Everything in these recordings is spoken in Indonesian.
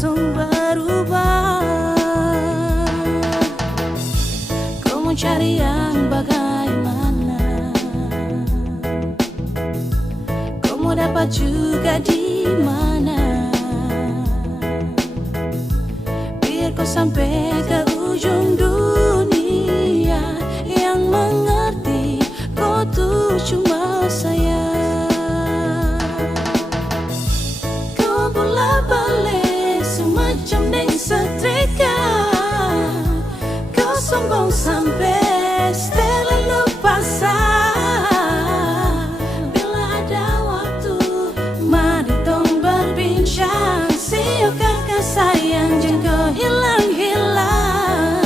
langsung berubah. Kau mau cari yang bagaimana? Kau mau dapat juga di mana? Biar kau sampai ke ujung dunia, yang mengerti kau tuh cuma saya. Kau bola balik semacam deng setrika. Kau sombong sampai setelah lupa sah. Bila ada waktu, mari tong berbincang. Siokah kau sayang, jangan kau hilang-hilang.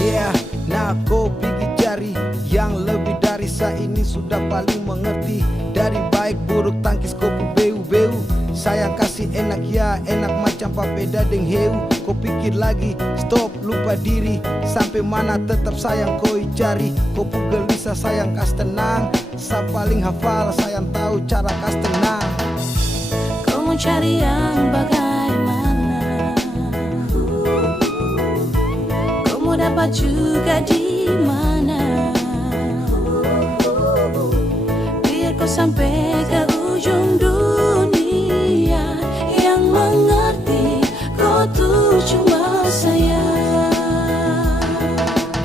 Yeah, nah kau pergi cari yang lebih dari saya ini sudah paling mengerti. Dari baik buruk tangkis kau beu-beu. Sayang kasih enak ya, enak macam papeda deng heu. Kau pikir lagi, stop, lupa diri. Sampai mana tetap sayang kau cari. Kau gelisah sayang kas tenang. Sa paling hafal sayang tahu cara kas tenang. Kau mau cari yang bagaimana? Kau mau dapat juga di mana? Biar kau sampai ke ujung dunia, yang mengerti kau tuh cuma saya.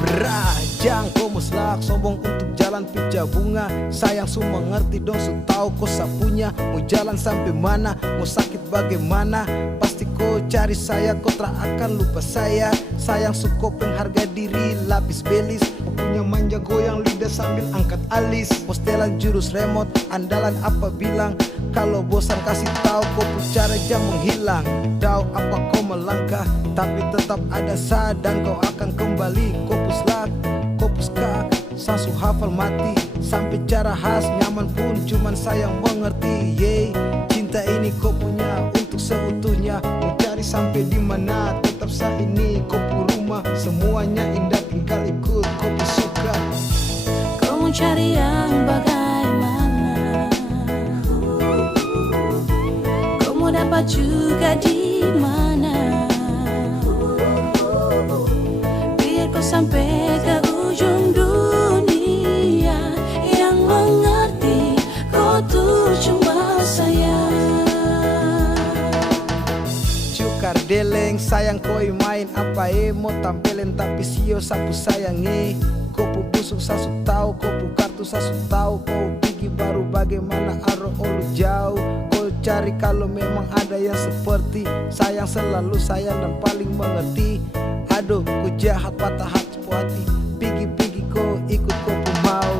Berajang kau muslak sombong untuk jalan pica bunga. Sayang su mengerti dong su tahu kau sapunya. Mau jalan sampai mana, mau sakit bagaimana. Pasti kau cari saya, kau tak akan lupa saya. Sayang su kau pengharga diri, lapis belis. Kau punya manja goyang lidah sambil angkat alis. Postelan jurus remote, andalan apa bilang. Kalau bosan kasih tahu kau pun cara jam menghilang. Tahu apa kau melangkah, tapi tetap ada sa dan kau akan kembali. Kau puslak, kau puskak, sasu hafal mati. Sampai cara khas nyaman pun cuman sayang mengerti. Yeay, cinta ini kau punya untuk seutuhnya. Mau cari sampai di mana, tetap sa ini kau pu rumah. Semuanya indah tinggal ikut kau pu suka. Kau mau cari yang bagaimana? Kau mau dapat juga di mana? Biar kau sampai ke ujung dunia, yang mengerti kau tuh cuma saya. Cukar deleng sayang koi main apa mau tampilin tapi sio sapu sayangi. Kau pu busuk sasu tahu, kau pu kartu sasu tahu. Kau pergi baru bagaimana aro olu jauh. Kau cari kalau memang ada yang seperti sayang selalu sayang dan paling mengerti. Aduh ku jahat patah hati puati. Pigi-pigi kau ikut kau pu mau.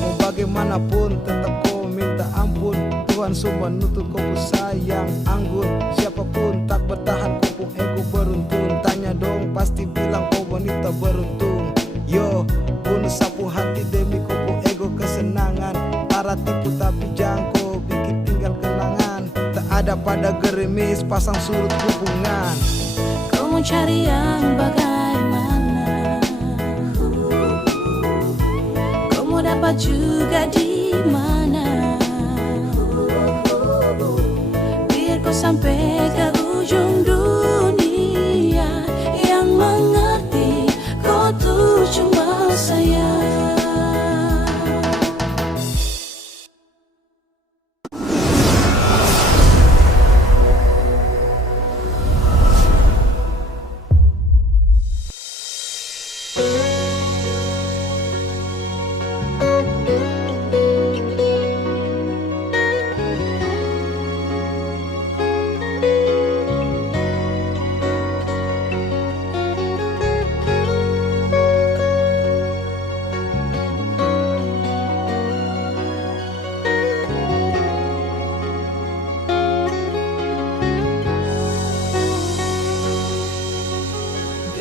Mau bagaimanapun tetap kau minta ampun. Tuhan semua nutup kau pu sayang anggun. Siapapun tak bertahan kau pu ego beruntun. Tanya dong pasti bilang kau wanita beruntung. Yo, bunuh sapu hati demi kau pu ego kesenangan. Para tipu tapi jangko bikin tinggal kenangan. Tak ada pada gerimis pasang surut hubungan. Kau mau cari yang bagaimana? Kau mau dapat juga di mana? Biar kau sampai ke ujung dunia, yang mengerti kau tuh cuma saya.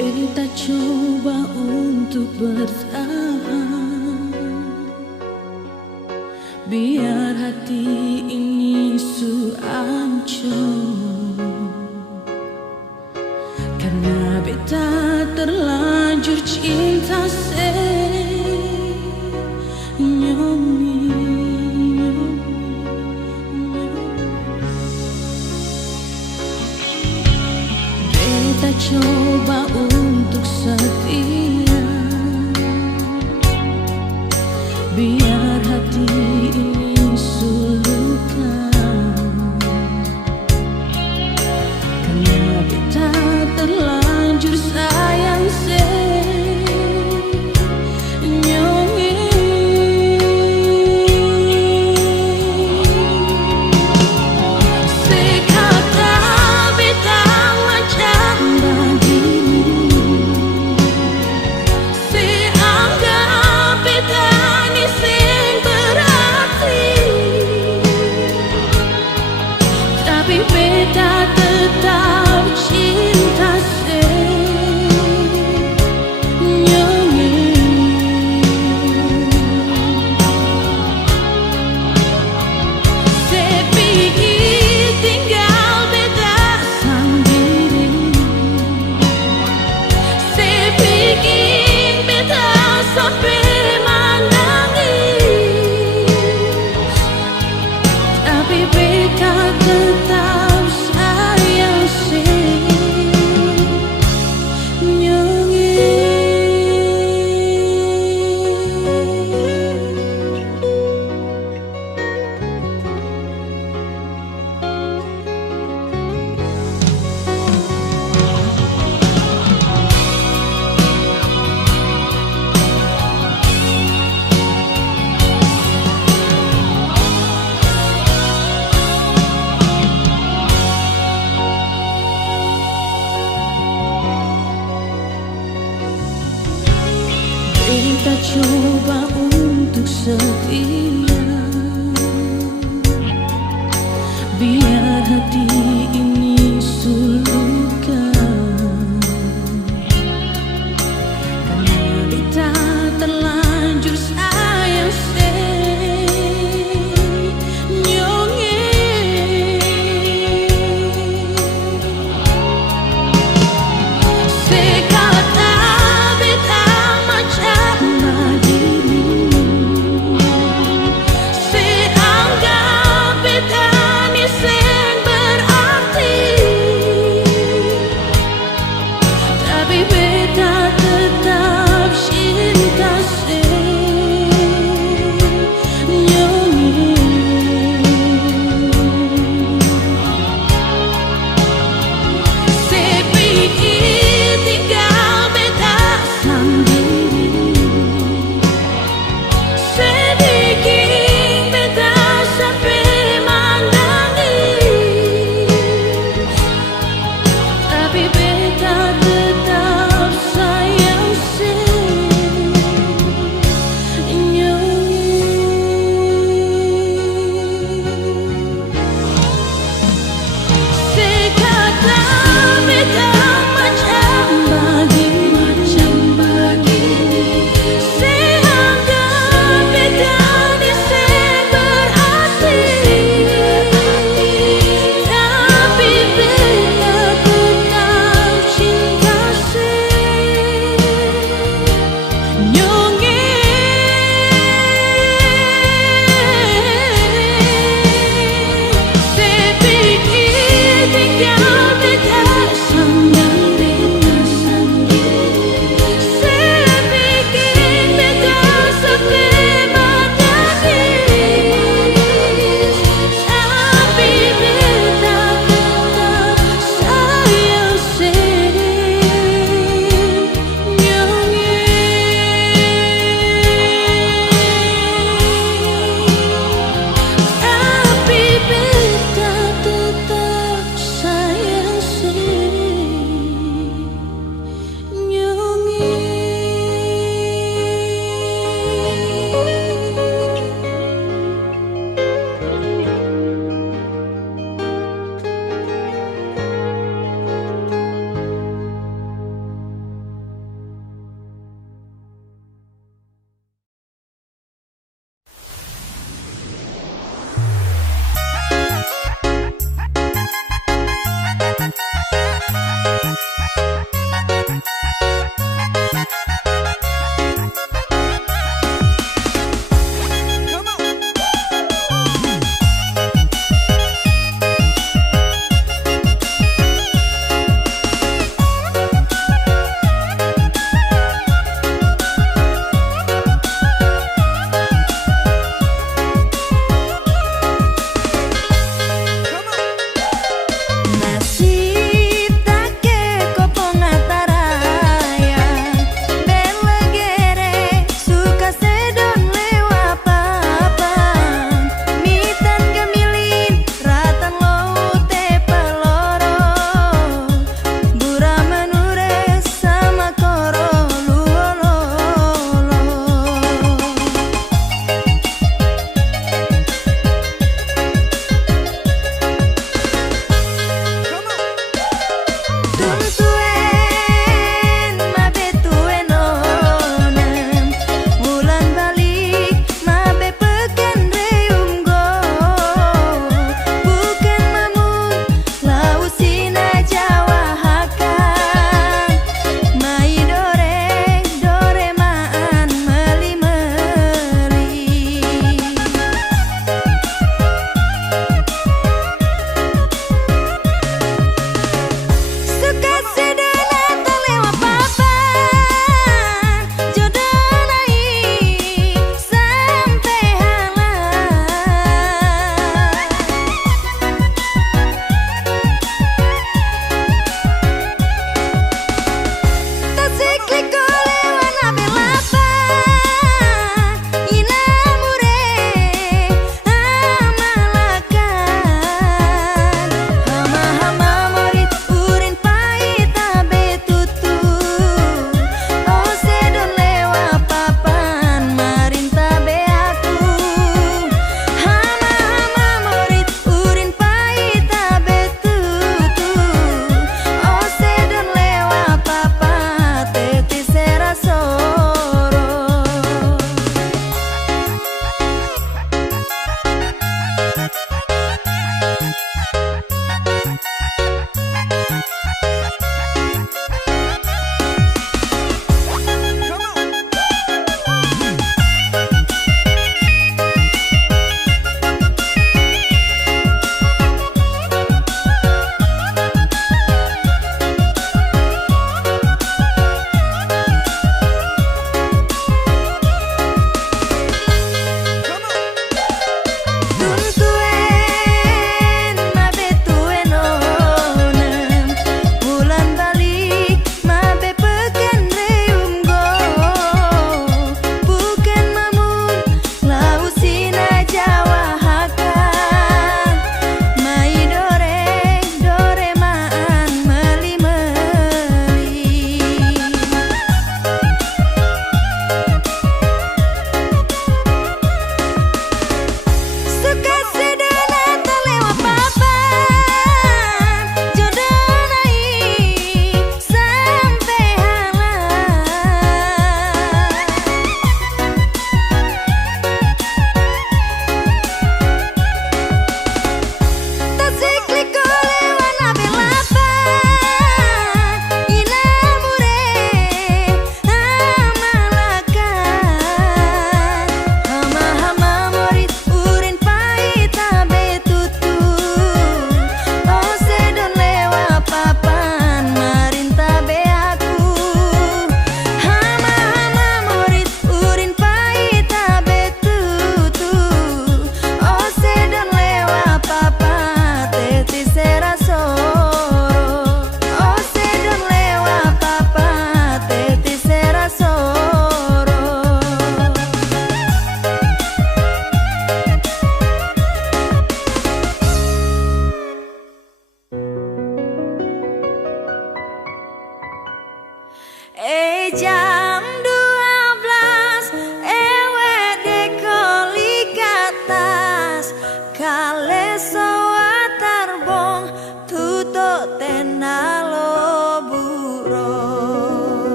Kita coba untuk bertahan, biar hati ini su ancur. Karena beta terlanjur cinta Beta coba untuk setia, biar hati ini sulukan. Karena beta terlanjur sayang beta tetap cinta sepikir tinggal beta sendiri, sepikir beta sampai menangis, tapi beta tetap kita coba untuk setia, biar hati ini sulukan. Karena kita terlanjur sayang seanggap beta ni sen berarti.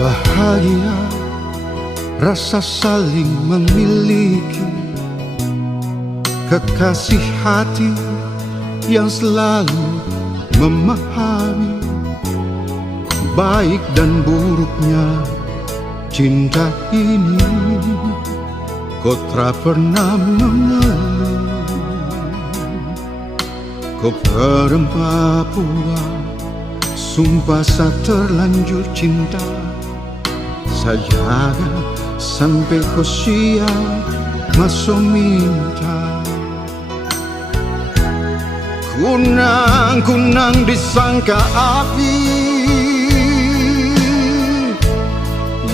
Bahagia rasa saling memiliki, kekasih hati yang selalu memahami baik dan buruknya cinta ini. Kau tak pernah mengeluh, kau perempuan Papua, sumpah saya terlanjur cinta. Saya jaga sampai kau siap masuk minta. Kunang-kunang disangka api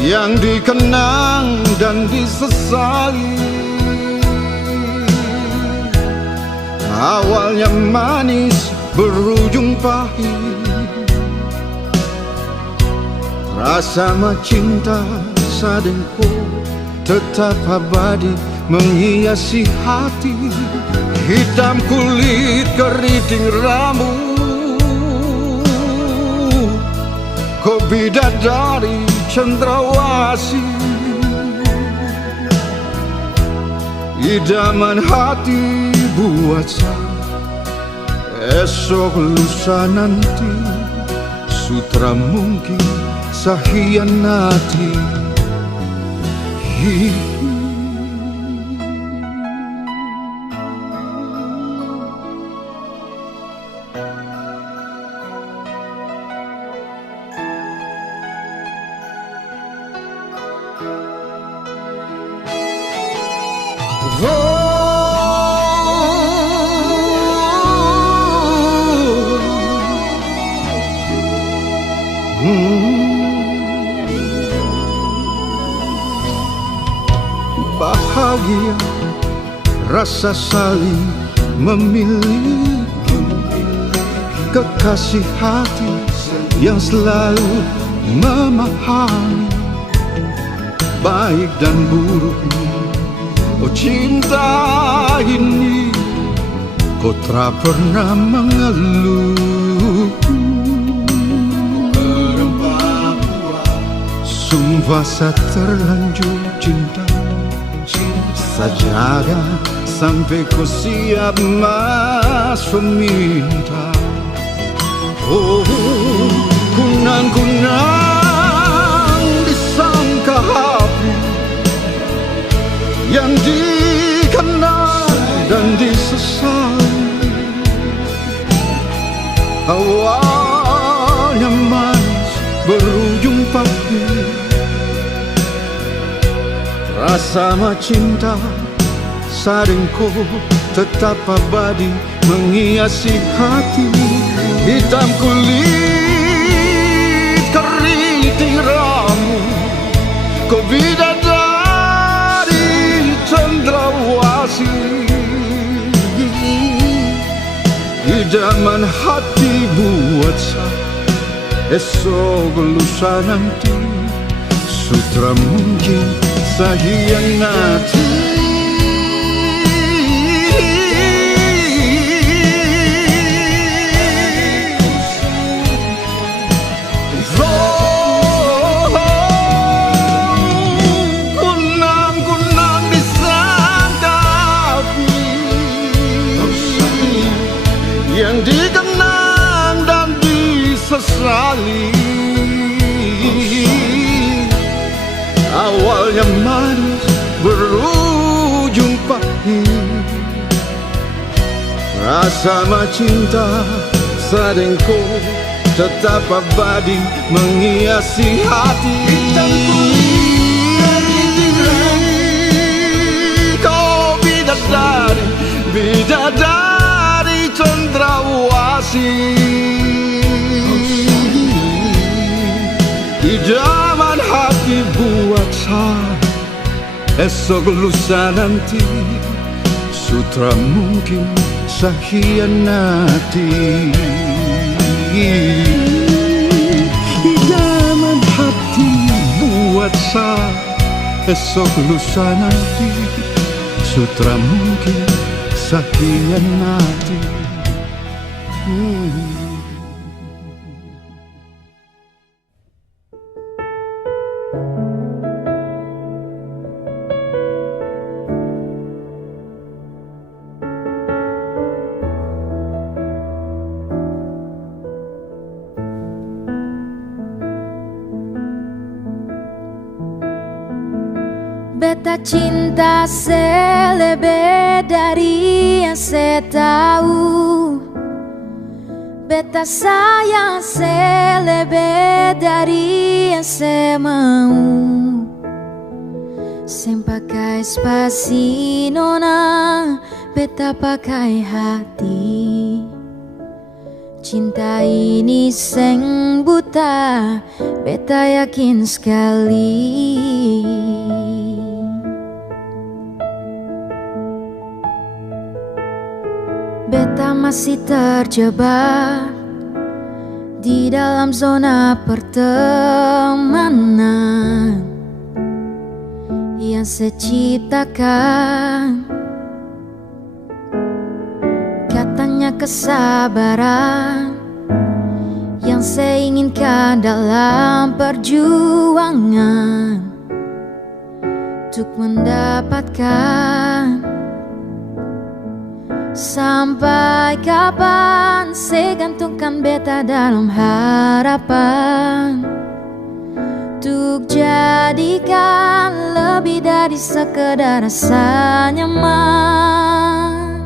yang dikenang dan disesali. Awalnya manis berujung pahit, rasa cinta sadengku tetap abadi menghiasi hati. Hitam kulit keriting rambut, kau bidadari cendrawasih, idaman hati buat saya. Esok lusa nanti sutra mungkin sahianati. Bahagia rasa saling memiliki, kekasih hati yang selalu memahami baik dan buruknya. Oh cinta ini, kau tak pernah mengeluh. Sumpah saya terlanjur cinta. Saya jaga sampai kau siap masuk minta. Oh, kunang-kunang disangka api yang dikenal dan disesali. Awalnya manis berujung pahit, rasa cinta sadengku tetap abadi menghiasi hati. Hitam kulit keriting rambut, kau bidadari cendrawasih, idaman hati buat saya. Esok lusa nanti sutra mungkin sahianati. Kunang-kunang disangka api yang dikenang dan disesali. Awalnya manis berujung pahit, rasa cinta sadengku tetap abadi menghiasi hati. Kau bidadari, bidadari cendrawasih, idaman hati buat saya. Esok lusa nanti sutra mungkin sa hianati. Idaman hati buat sa esok lusa nanti, sutra mungkin sa hianati. Beta cinta selebih dari yang saya tahu. Beta sayang selebih dari yang saya mau. Sem pakai spasi nona, beta pakai hati. Cinta ini seng buta, beta yakin sekali. Beta masih terjebak di dalam zona pertemanan yang saya ciptakan. Katanya kesabaran yang saya inginkan dalam perjuangan untuk mendapatkan. Sampai kapan saya gantungkan beta dalam harapan untuk jadikan lebih dari sekedar rasa nyaman.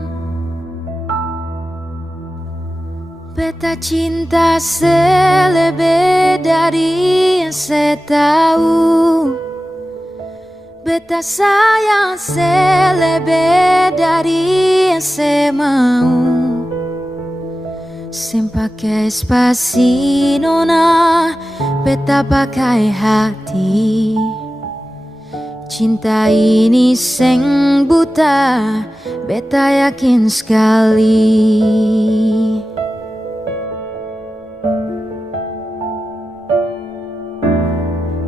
Beta cinta selebih dari yang saya tahu. Beta sayang selebih dari yang saya mau. Sem pakai spasi nona, beta pakai hati. Cinta ini seng buta, beta yakin sekali.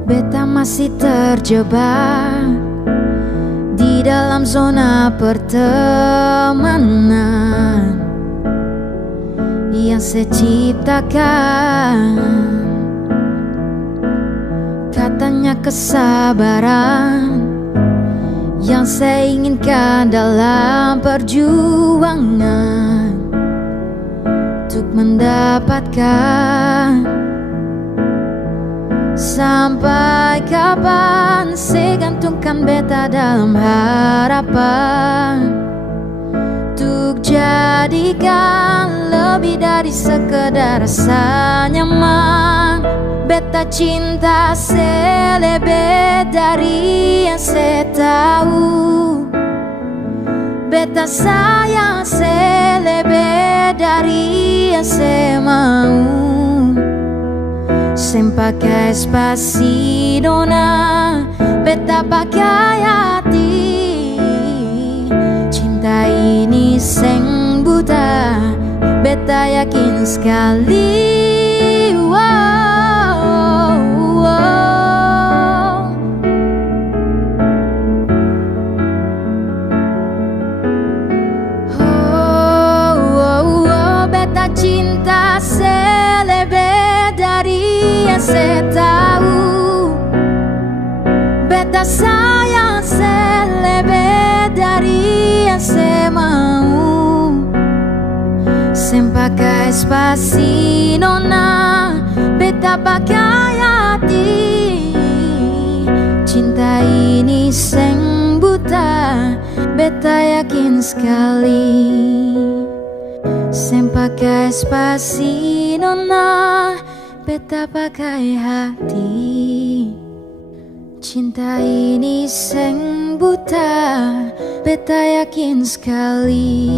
Beta masih terjebak di dalam zona pertemanan yang saya ciptakan. Katanya kesabaran yang saya inginkan dalam perjuangan untuk mendapatkan. Sampai kapan saya gantungkan beta dalam harapan untuk jadikan lebih dari sekedar rasa nyaman. Beta cinta selebih dari yang saya tahu. Beta sayang selebih dari yang saya mau. Sem pakai spasi nona, beta pakai hati. Cinta ini seng buta, beta yakin sekali. Wow, wow. Oh, oh, oh. Beta cinta selebih dari yang saya tahu. Beta sayang selebih dari yang saya mau. Sem pakai spasi nona, beta pakai hati. Cinta ini seng buta, beta yakin sekali. Sem pakai spasi nona, beta pakai hati. Cinta ini seng buta, beta yakin sekali.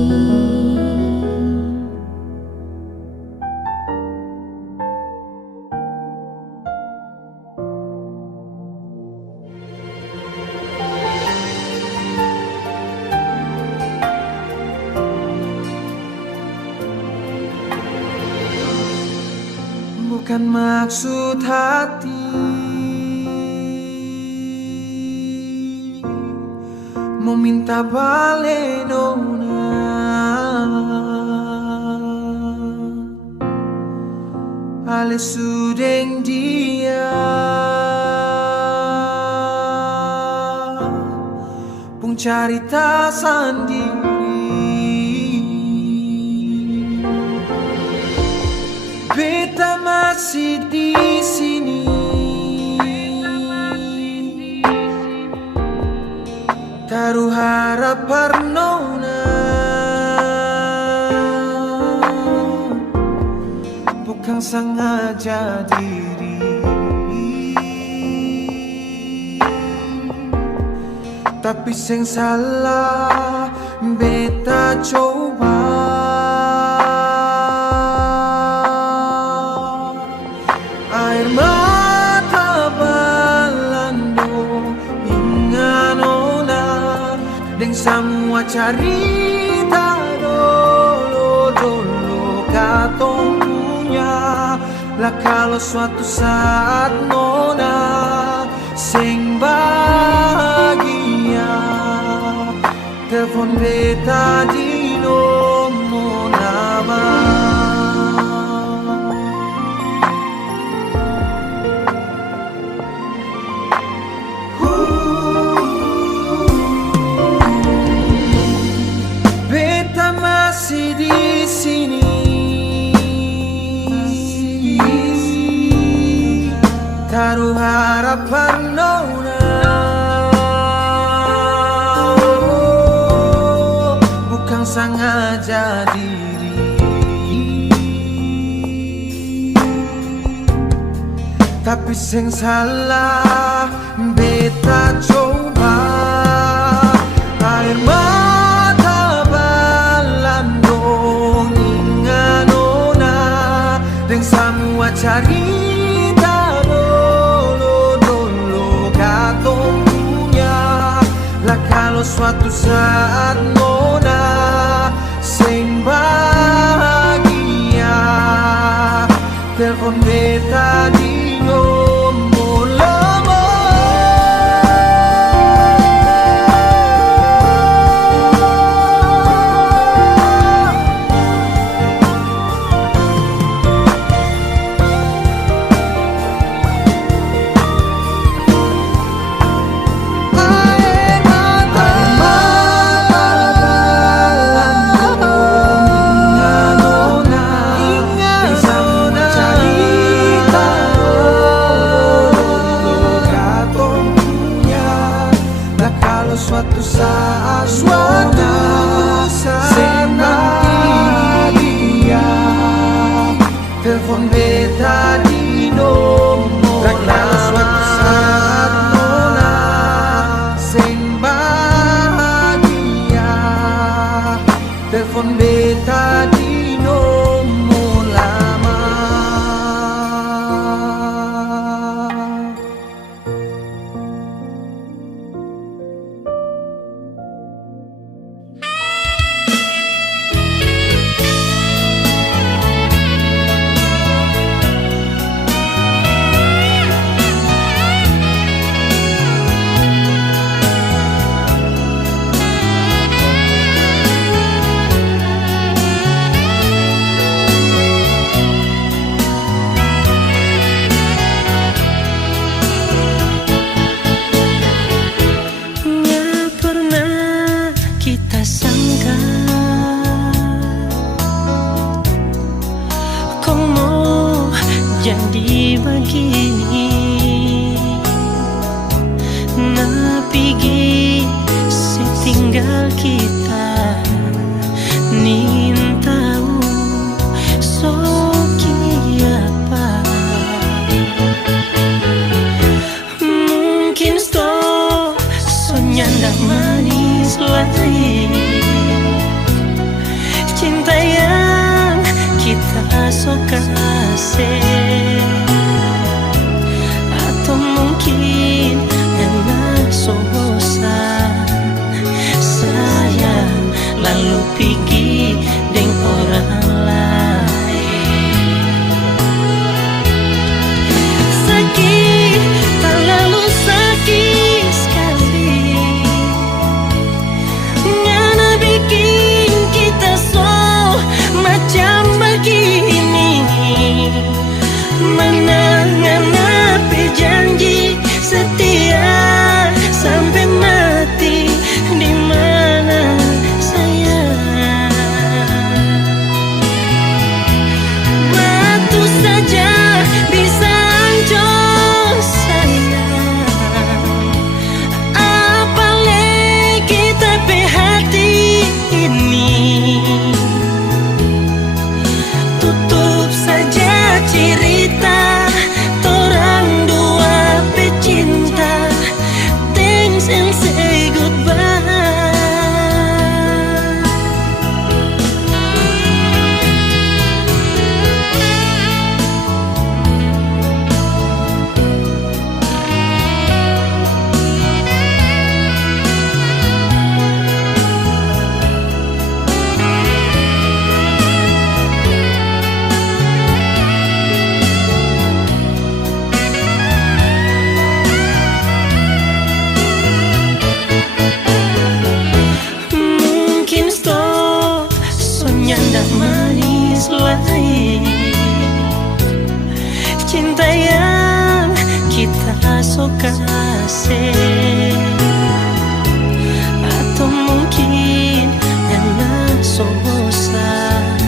bukan maksud hati meminta bale nona. Ale sudeng dia pung carita sendiri. Beta masih di sini, taruh harap nona, bukan sengaja diri. Tapi sing salah beta coba. Air mata balando inga nona, deng semua cerita dolo-dolo katong punya. Lah kalau suatu saat nona sing bahagia, telepon beta di nomor nama. Beta masih di sini, taruh harapan nona, bukan sengaja diri. Tapi sing salah beta coba. Air mata balandong inga nona, deng semua cerita dolo-dolo katong punya. Lah kalau suatu saat nona sing bahagia, telepon beta di nomor lama. Suatu saat sing bahagia, telepon beta di nomor lama. Suatu saat nona sing bahagia, telepon beta di nomor lama. Jadi begini, napigi setinggal kita, nin tahu soki apa. Mungkin nyanda manis lagi, cinta yang kita suka kasih. Atau mungkin karena so bosan sayang lalu pergi dengan orang lain. so kasih, atau mungkin karena so bosan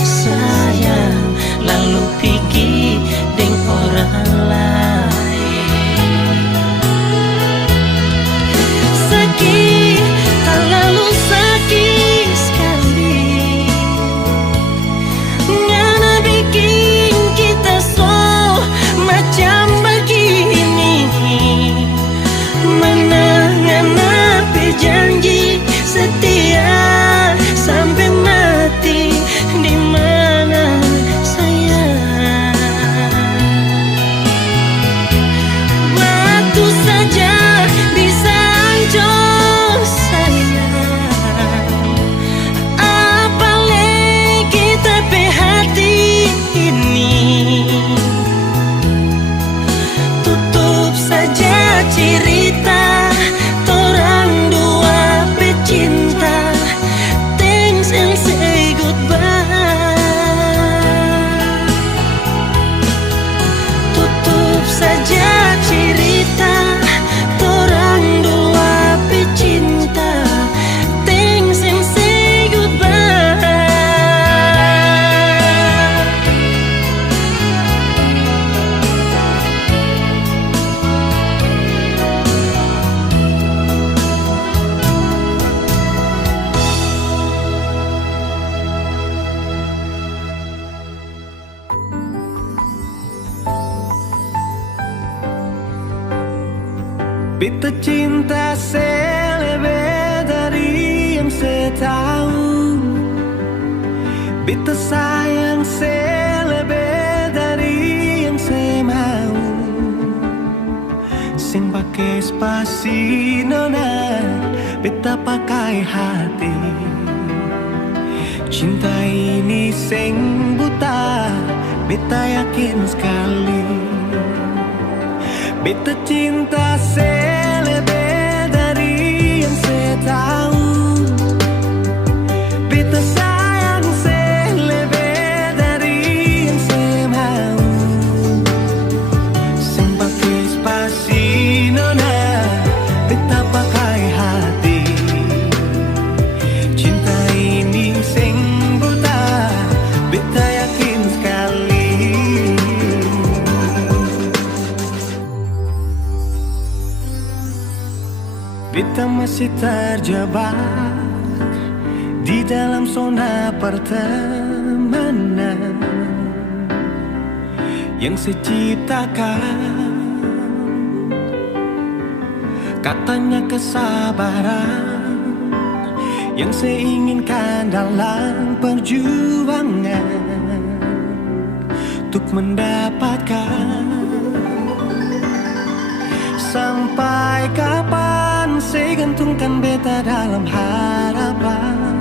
sayang lalu pergi dengan orang lain. Sakit, terlalu sakit sekali, ngana bikin kita so macam begini. Mana ngana berjanji setia sampai mati, di mana sayang? Waktu saja bisa hancur sayang, apalagi tapi hati ini. Tutup saja cerita torang dua pecinta, thanks and say goodbye. Tutup saja cerita torang dua pecinta, thanks and say goodbye. Beta cinta selebih dari yang saya tahu, beta sayang selebih dari yang saya mau. Sing pakai spasi nona, beta pakai hati. Cinta ini sing buta, beta yakin sekali. Beta cinta selebih dari yang saya tahu, beta sayang selebih dari yang saya mau. Sing pakai spasi nona, beta pakai hati. Cinta ini sing buta, beta yakin sekali. Beta masih terjebak di dalam zona pertemanan yang saya ciptakan. Katanya kesabaran yang saya inginkan dalam perjuangan untuk mendapatkan. Sampai kapan saya gantungkan beta dalam harapan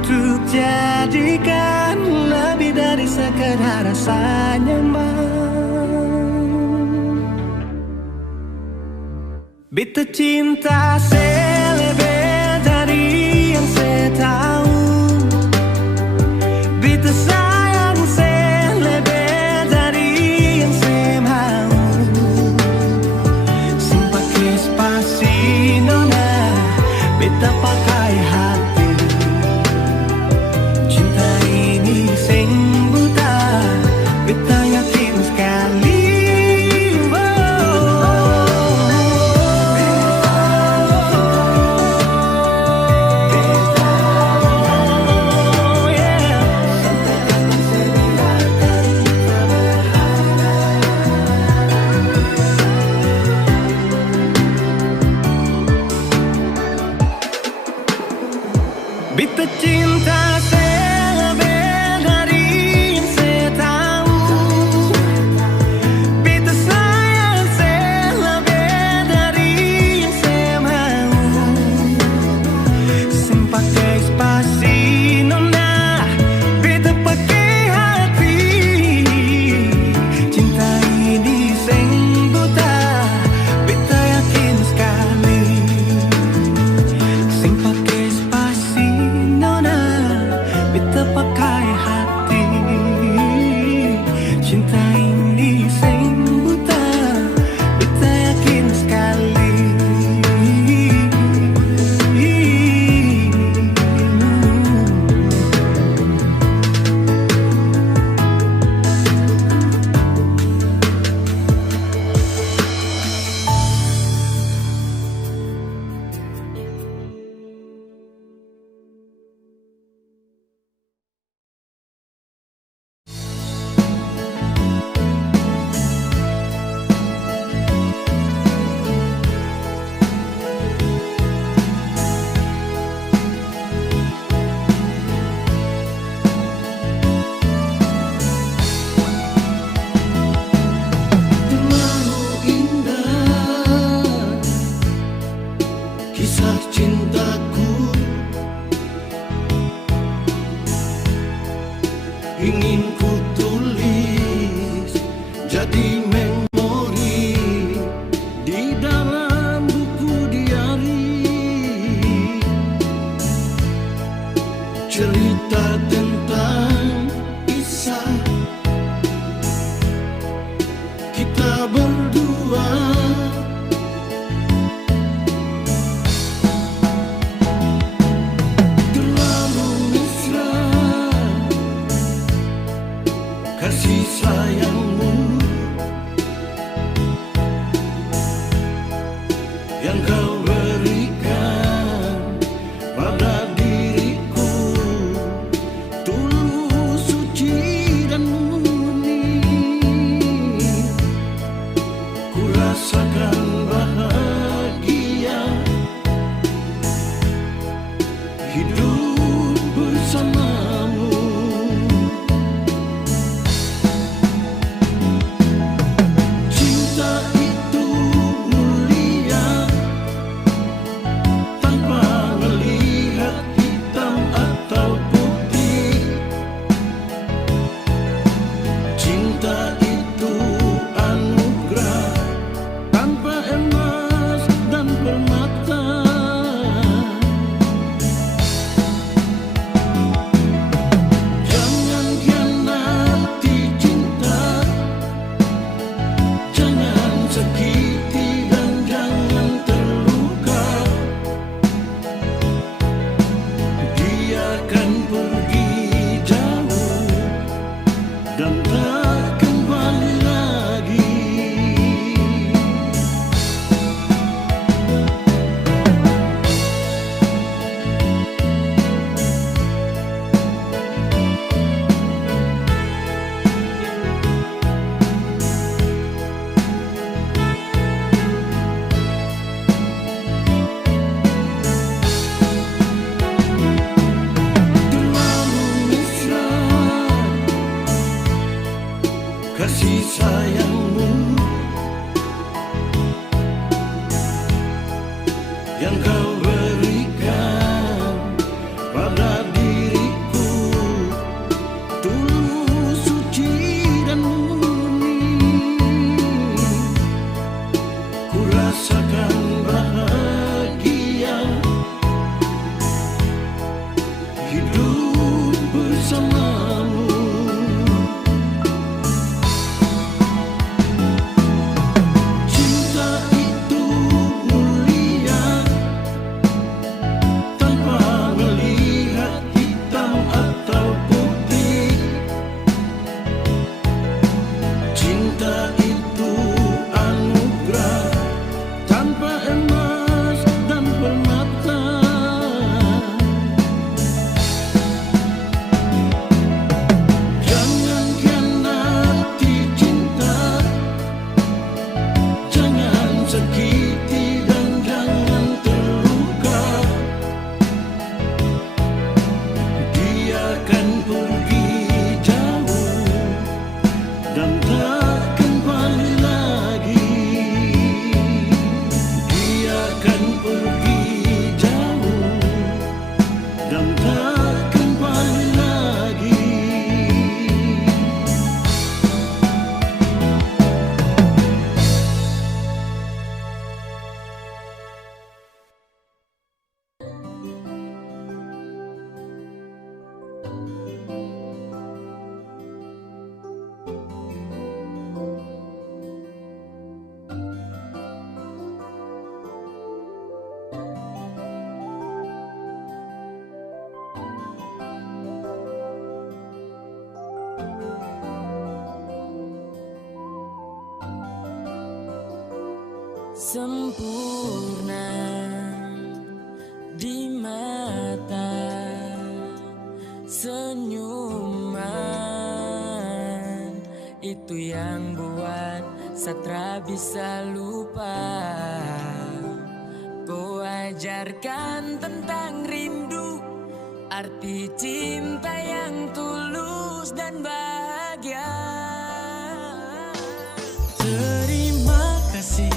untuk jadikan lebih dari sekedar rasa nyaman. Beta cinta selebih dari yang saya tahu, beta sayang selebih dari yang saya mau. Spasi nona, beta pakai hati. Cinta ini sing buta, beta yakin sekali. Beta cinta selebih dari yang saya tahu, beta sayang selebih dari yang saya mau. Sing pakai spasi nona, beta pakai hati. Cinta ini sing buta, beta yakin sekali. Sing pakai spasi nona, beta pakai hati. Cinta ini sing buta, ingin ku tulis jadi memori di dalam buku diari, cerita tentang kisah kita berdua. Terlalu mesra kasih sayangmu yang kau berikan pada diriku, tulus, suci dan murni. Ku rasakan bahagia hidup bersamamu. Cinta itu mulia tanpa melihat hitam atau putih. Cinta itu anugerah tanpa emas dan permata. Jangan khianati cinta, jangan sakiti dan jangan terluka. Dia akan pergi jauh dan tak kembali lagi. Terlalu mesra kasih sayangmu yang kau berikan pada diriku, tulus, suci dan murni. Ku rasakan bahagia hidup bersamamu. Cinta itu mulia tanpa melihat hitam atau putih. Cinta itu anugerah tanpa emas dan permata. Jangan khianati cinta, jangan sakiti dan jangan terluka. Dia akan pergi jauh dan tak kembali lagi. Dia akan pergi jauh dan tak kembali lagi. Sempurna di mata, senyuman itu yang buat Satra bisa lupa. Kau ajarkan tentang rindu, arti cinta yang tulus dan bahagia. Terima kasih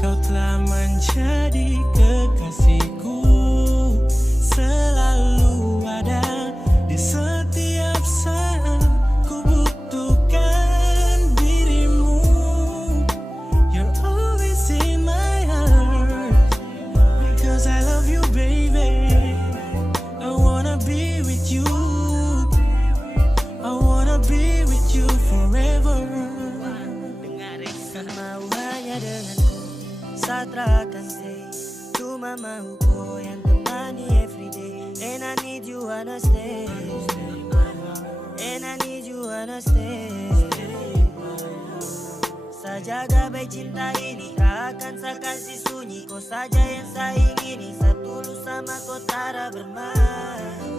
kau telah menjadi kekasihku, selalu ada di setiap saat. satra can say cuma mau kau yang temani everyday. And I need you wanna stay. And I need you wanna stay. Sajaga baik cinta ini, tak akan saya kasih sunyi. Kau saja yang saya ingini, setulus sama kau tara bermain.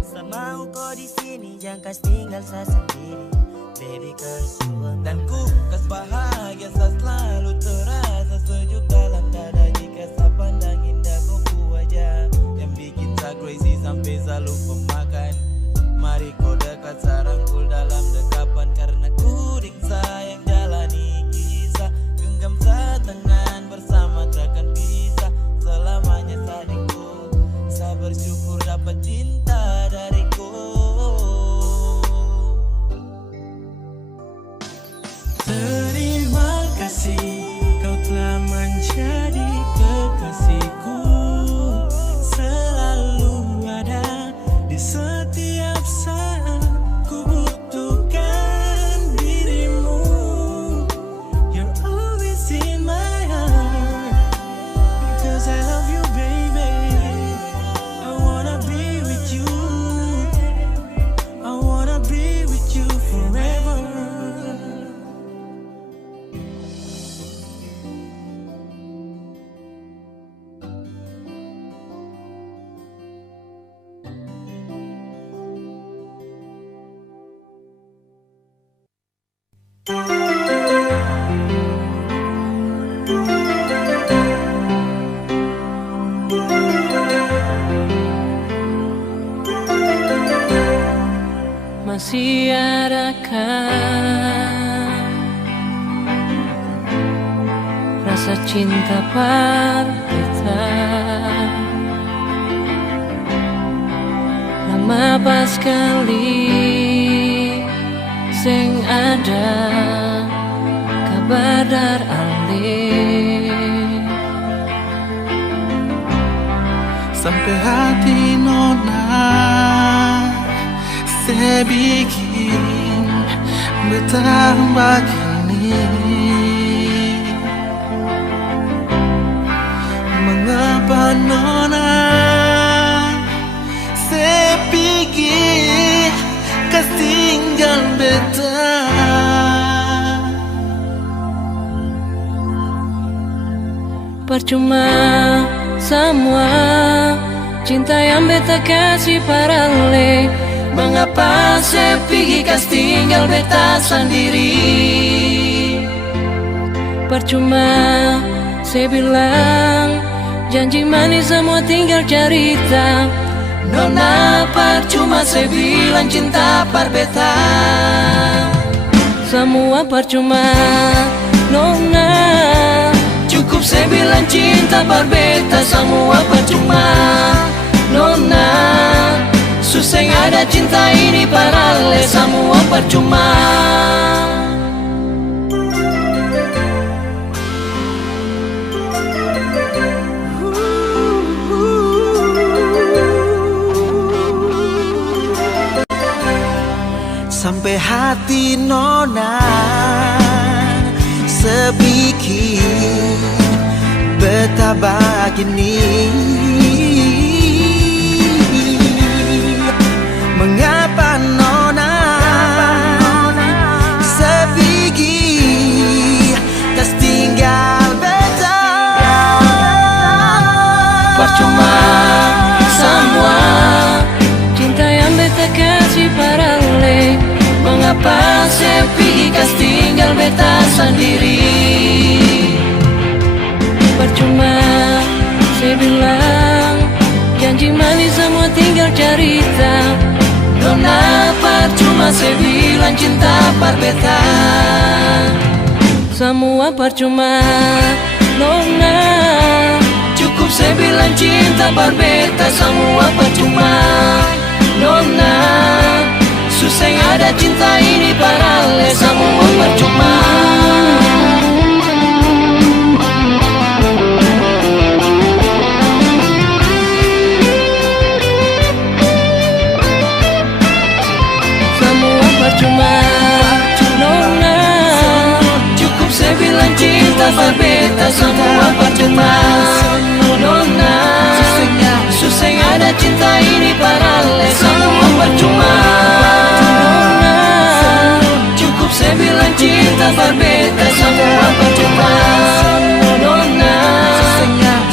Semau kau di sini, jangan kas tinggal saya sendiri. Baby cause you are Dan ku kas bahagia saya selalu terasa sejuk dalam dada. Jika saya pandang indah kau wajah yang bikin saya crazy sampai saya lupa makan. Mari kau dekat saya rangkul dalam dekapan, karena ku ring sayang jalani kisah. Genggam saya tangan bersama takkan pisah. Selamanya sadingku, saya bersyukur dapat cinta dariku. Terima kasih kau telah menjadi kekasihku. Selalu ada di setiap saat ku butuhkan dirimu. You're always in my heart because I love you baby. I wanna be with you. I wanna be with you forever. Masih adakah rasa cinta kita? Lama pas sekali sing ada kabar dar alih. Sampai hati nona saya bikin bertambah kini. Mengapa nona saya pikir kas tinggal beta. Percuma semua cinta yang beta kasih parale. Mengapa saya pergi kas tinggal beta sendiri? Percuma saya bilang janji manis semua tinggal cerita. Nona percuma saya bilang cinta par beta. Semua percuma Nona. Cukup saya bilang cinta par beta. Semua percuma Nona. Susah ada cinta ini parale, semua percuma. Sampai hati nona sebikin betapa gini. Mengapa nona sepigi kas tinggal beta. Percuma semua cinta yang beta kasih parale. Mengapa saya pergi kas tinggal beta sendiri? Percuma saya bilang janji manis semua tinggal cerita. Nona percuma saya bilang cinta par beta. Semua percuma Nona. Cukup saya bilang cinta par beta. Semua percuma Nona. Susah ada cinta ini parale. Semua percuma. Percuma Nona. Cukup saya bilang cinta cinta berbeda semua percuma. Nona, susah ada cinta ini paralel semua percuma. Nona, cukup saya bilang cinta berbeda semua percuma. Nona,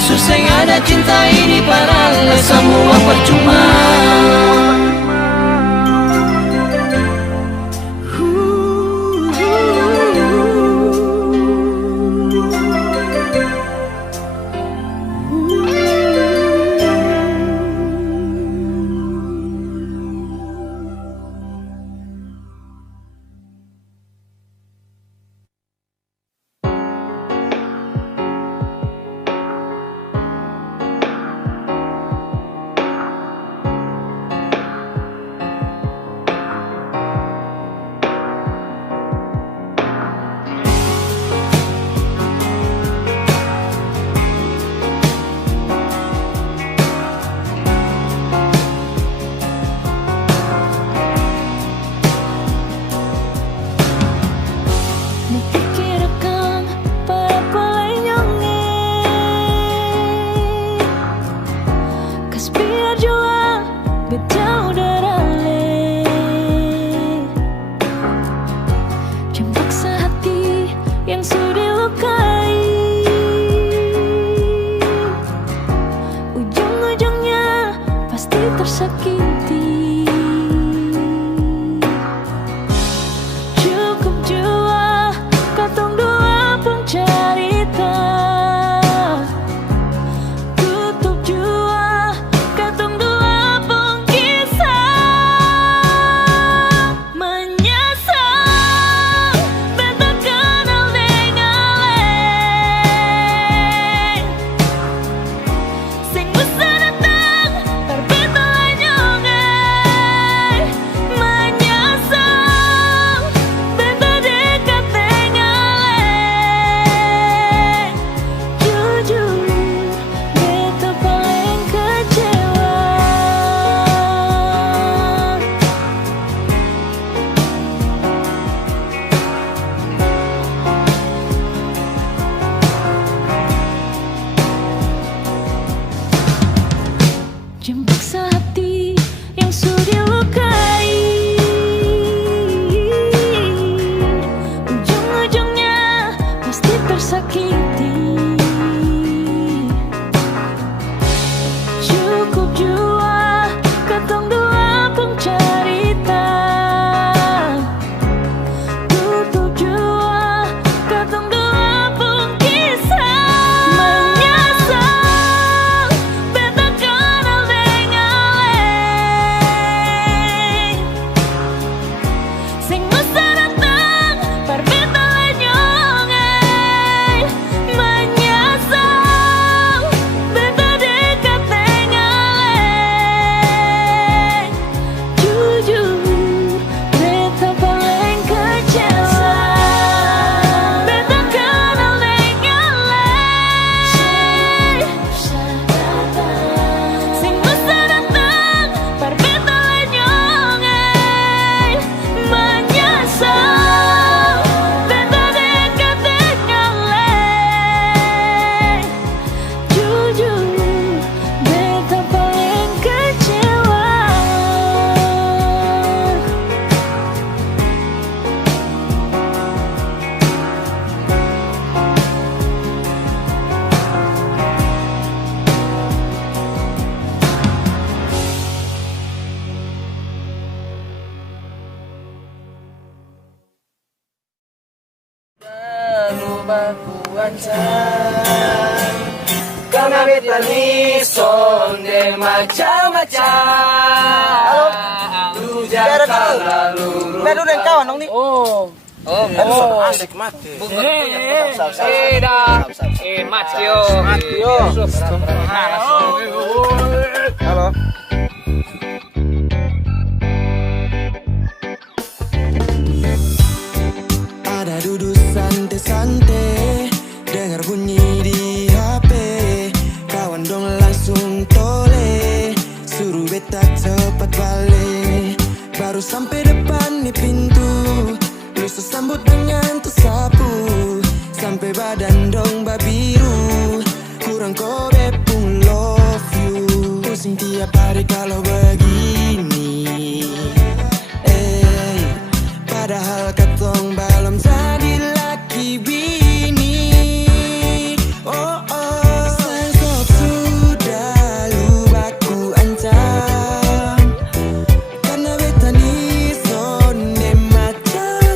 susah ada cinta ini paralel semua percuma. Karena beta ni sonde macam-macam. Halo. Jangan lalu. Bedu dan kawan dong nih. Asik mati. Matio. Halo. Ada duduk santai-santai, dengar bunyi di HP. Kawan dong langsung tole, suruh beta cepat balik. Baru sampai depan nih pintu, lu sambut dengan tersapu. sampai badan dong babiru. Kurang kobe pun love you. Pusing tiap hari kalau begini. Padahal katong belum jadi laki bini. Oh oh, sayang sok sudah lupa ku ancam. Karena beta ni sonde macam.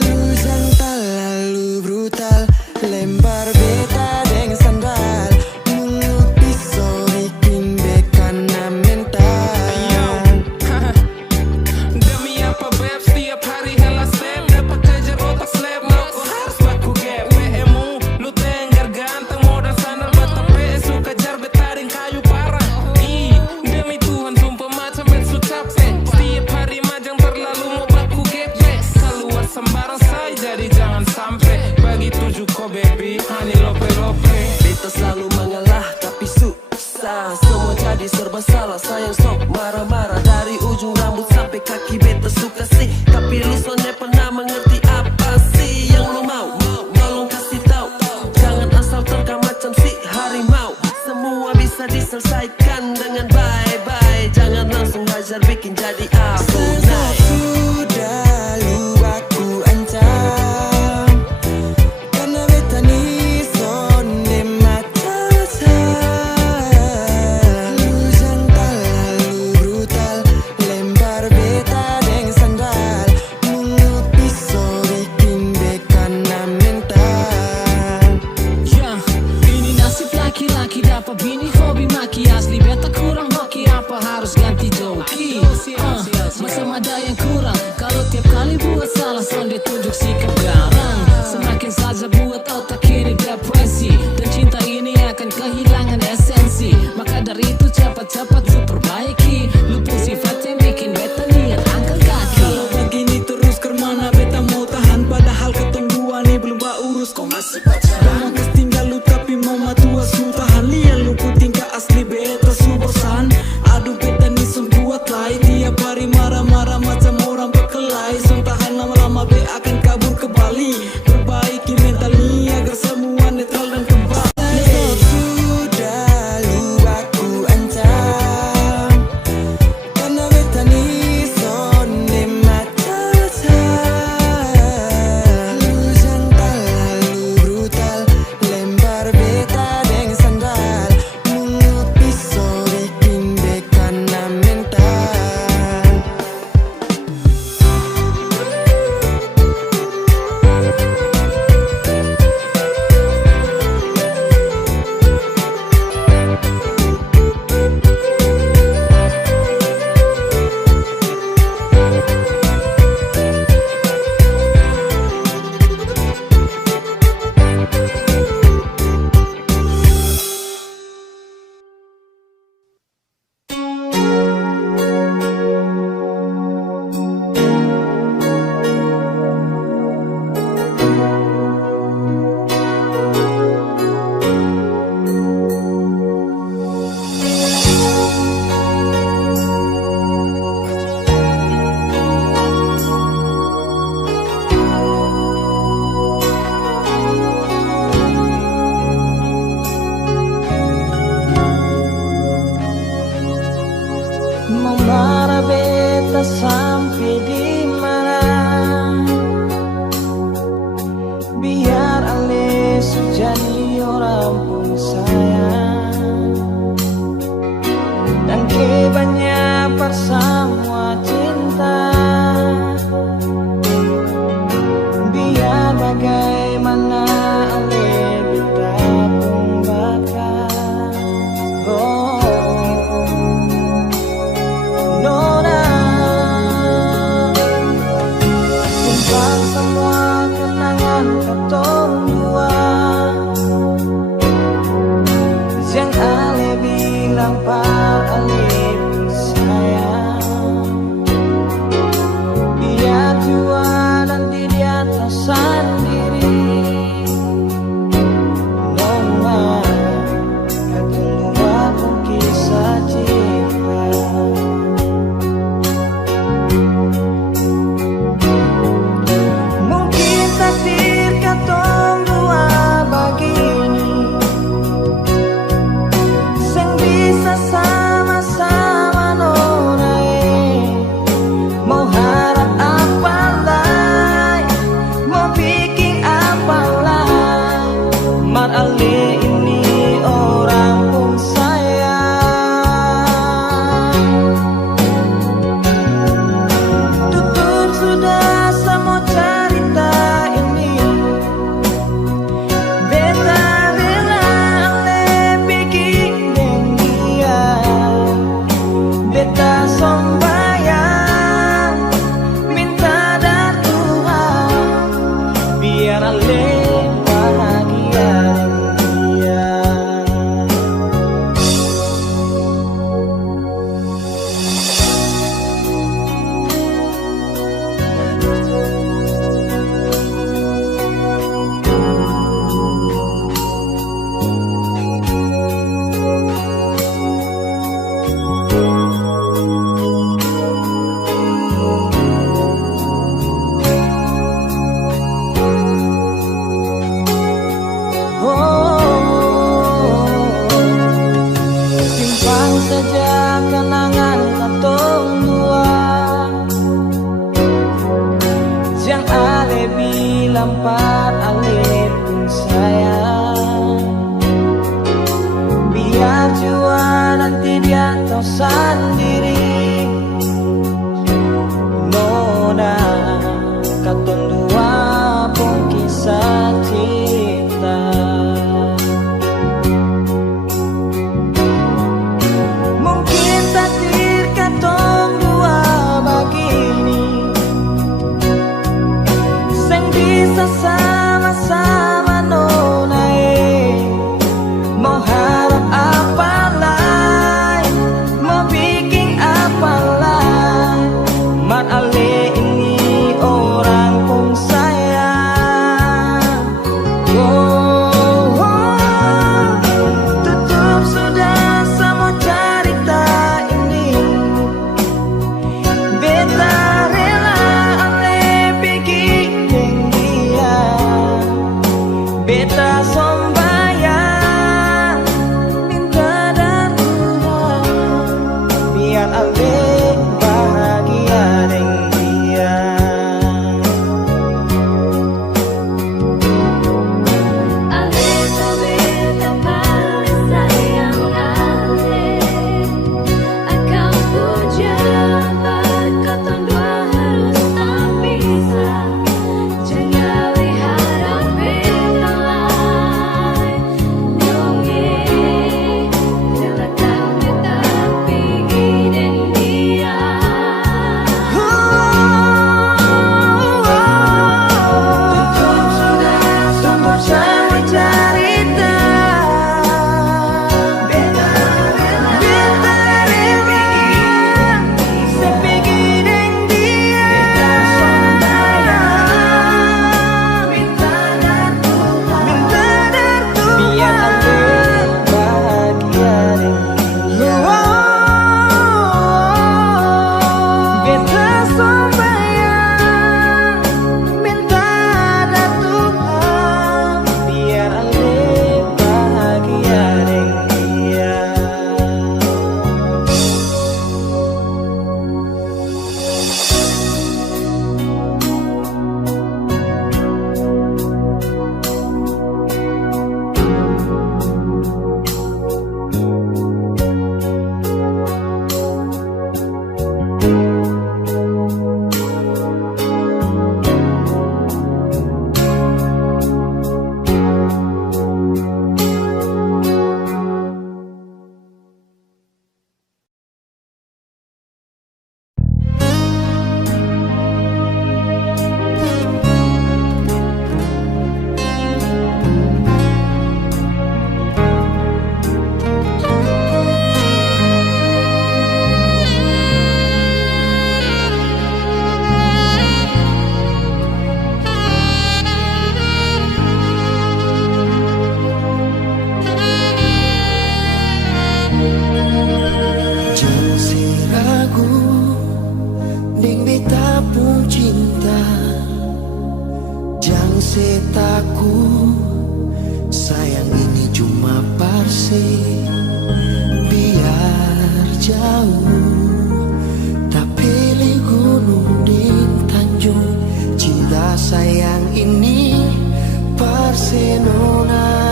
Lu jangan terlalu brutal, lempar beta dengan sandal. Mulut pisau bikin beka na mental. Demi apa beb setiap hari hela step. Dapat kejar otak slap, mau ku harus baku gap. PMU, lu tengger ganteng modal sandal bata PS. Suka jar betaring kayu parah. Demi Tuhan sumpah macam bet su capek. Setiap hari majang terlalu mau baku gap. Keluar sembarang say jadi jangan sampai. Bagi tujuh ko baby, hani lope-lope. Beta selalu mengalah tapi susah. Semua jadi serba salah. Sayang sok marah-marah dari ujung rambut sampai kaki. Beta suka sih, tapi lu sonde pernah mengerti apa sih yang lu mau. Tolong kasih tahu, jangan asal terkam macam si harimau. Semua bisa diselesaikan dengan bye-bye. Jangan langsung hajar bikin jadi abu. Sayang sudah lupa ku ancam. Karena beta ni sonde macam. Lu jangan terlalu brutal, lempar beta dengan sandal. Mulut pisau bikin beka na mental. Ya, ini nasib laki-laki dapat bini hobi maki. Asli beta kurang hoki, apa harus ganti joki? Masa ada yang kurang kalau tiap kali buat salah sonde tunjuk sikap garang. Semakin saja buat otak ini depresi, dan cinta ini akan kehilangan esensi. Maka dari itu cepat-cepat lu perbaiki. Lu pun sifat yang bikin beta niat angkat kaki. Kalau begini terus kemana beta mau tahan. Padahal ketong dua nih belum urus. Kau masih pacaran kas tinggal lu tapi mau matua su tahan. Lihat lu pun tingkah asli beta su bosan. Aduh beta nih sun kuat lai. Tiap hari marah-marah macam orang berkelahi. Sun tahan lama-lama be akan kabur ke Bali. Perbaiki mental nih agar semua netral dan kembali. Sayang sudah lupa ku ancam. Karena beta ni sonde macam. Lu jangan terlalu brutal, lempar beta dengan sandal. Mulut pisau bikin beka na mental. Mau marah beta sampai di mana? Biar ale jadi orang pun sayang. Dan kebanyak semua cinta. Biar bagaimana ale beta pun bakal. Oh, Nona, lampar alih pun sayang. Biar jua nanti dia tahu sendiri. Nona katon dua pun kisah cinta. Mungkin takdir katong dua begini, sing bisa sama-sama nona mau harap apa lain, mau bikin apa lain. Man ale ini orang pun sayang. Oh, tutup sudah semua cerita ini. Beta rela ale bikin dia. Beta sombayang minta dan Tuhan, biar ale bahagia dengan dia. Ale tu beta paling sayang ale. Akang puja katong dua harus tak pisah. Jangan harap beta lain. Nonge relakan beta pergi dan dia. Tutup sudah semua cerita. Beta rela sepikir dengan dia. Beta sombayang minta dan Tuhan, biar ale bahagia dengan dia. Beta sombayang minta dan Tuhan, biar ale bahagia dengan dia. Jangan si ragu ning beta pun cinta. Jangan si takut, sayang ini cuma parsi. Biar jauh tak pilih gunung din tanjung. Cinta sayang ini parsi nona.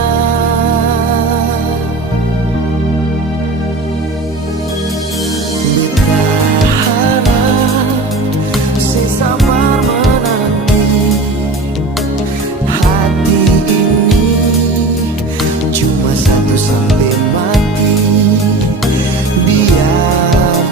Sabar menanti hati ini, cuma satu sampai mati. Biar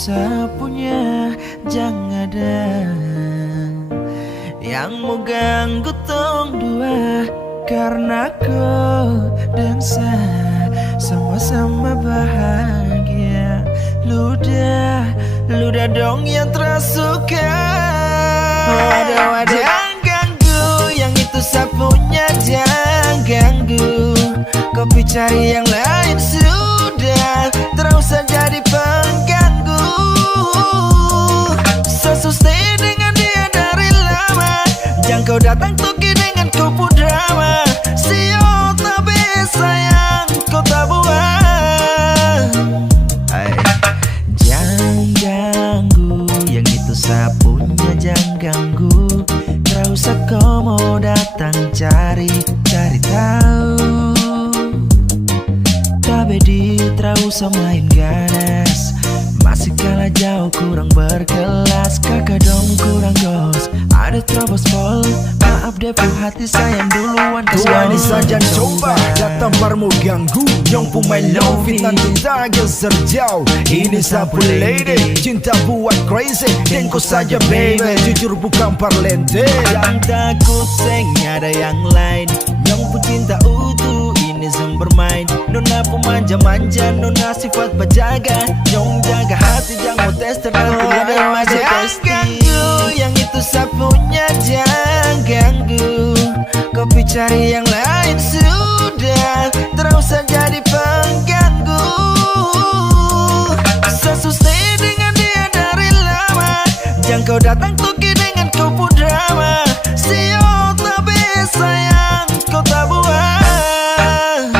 sapunya jangan ada yang mau ganggu tong dua, karena kau dan saya sama-sama bahagia. Ludah dong yang tersuka. Wadah jangan ganggu, yang itu sapunya jangan ganggu. Kopi cari yang lain sudah, terus saja jadi pengganggu. Sustain dengan dia dari lama, jangan kau datang toki dengan kupu drama. Sio tapi sayang kau tak buang. Jangan ganggu, yang itu sapunya jangan ganggu. Gak usah kau mau datang cari tahu. Tapi tak usah main ganas, masih kalah jauh kurang berkelas. Kakak dong kurang gos, ada terobos pol. Maaf depo hati sayang duluan. Tuan saja coba datang parmu ganggu. Yang pemain low fit nanti tak geser jauh. Ini sapu lady, cinta buat crazy. Dan kau saja baby, jujur bukan parlente. Yang takut seng ada yang lain, yang pun cinta utuh ini bermain. Nona pemanja-manja, nona sifat penjaga. Yang jaga hati, jangan mau tes terlalu lama. Jangan ganggu, yang itu sapunya jangan ganggu. Kopi cari yang lain sudah, terus saja jadi pengganggu. Sustain dengan dia dari lama, jangan kau datang toki dengan kupu drama. Sio tapi sayang kau tak buang.